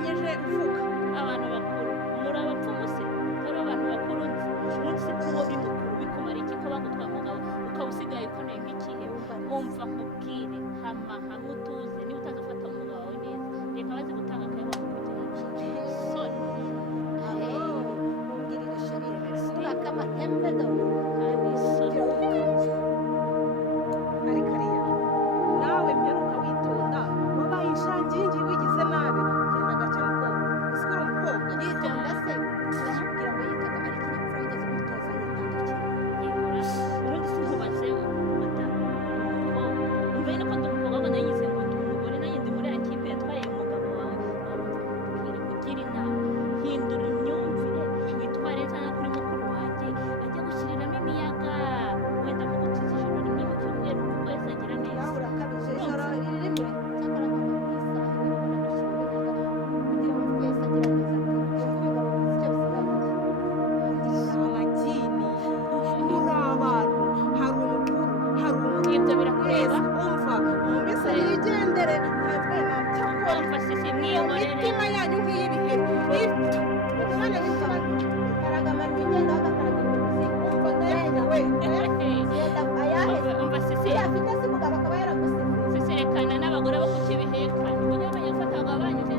wabimenyeje uvuga abantu bakuru muri abapfumu se rero abantu bakuru nzi kuba uri mukuru bikumara iki ko bagutwara umugabo ukaba usigaye ukomeye nk'ikihe umva nkubwire hama hamwe utuze niba utazi gufata umugabo wawe neza reka bazi gutanga akayabo kugira soni mubwirire sharire sura kama embedo kandi soni ariko ariya nawe mperuka witonda wabaye inshangingi wigize nabi genda gake mukobwa ese uri umukobwa yitonda se uramubwira ngo yitonda ari ikinyabupfura yigeze umutoza yitandukira ubundi sinkubazeho madamu umva nyine ko ndi umukobwa ngo nayize ngo ndi umugore nanjye ndi muri ya kipe yatwaye umugabo wawe nkubwire kugira inama hindura imyumvire witware neza kuri mukuru wanjye ajya gushyiriramo imiyaga wenda mu gutiza ijoro rimwe mu cyumweru kuko wese agira neza nawe urakabije ijoro rimwe cyakora mama ku isaha imwe kugira ngo twese agira neza kubiga mu minsi cyose amagini muri abantu hari umukuru hari umukuru ibyo birakureba umva mbese nigendere ntabwo nacyakora umva sisi mwiyongorere imitima yanyu nk'iy'ibiheri umwana w'imfura karagamara igenda bagakaraga imizi umva ndayanya we yenda ayahe umva sisi iyo afite se umugabo akaba yaragusize sisi rekana n'abagore bo ku kibihekane kugira ngo bajye gufata abagabo banyuze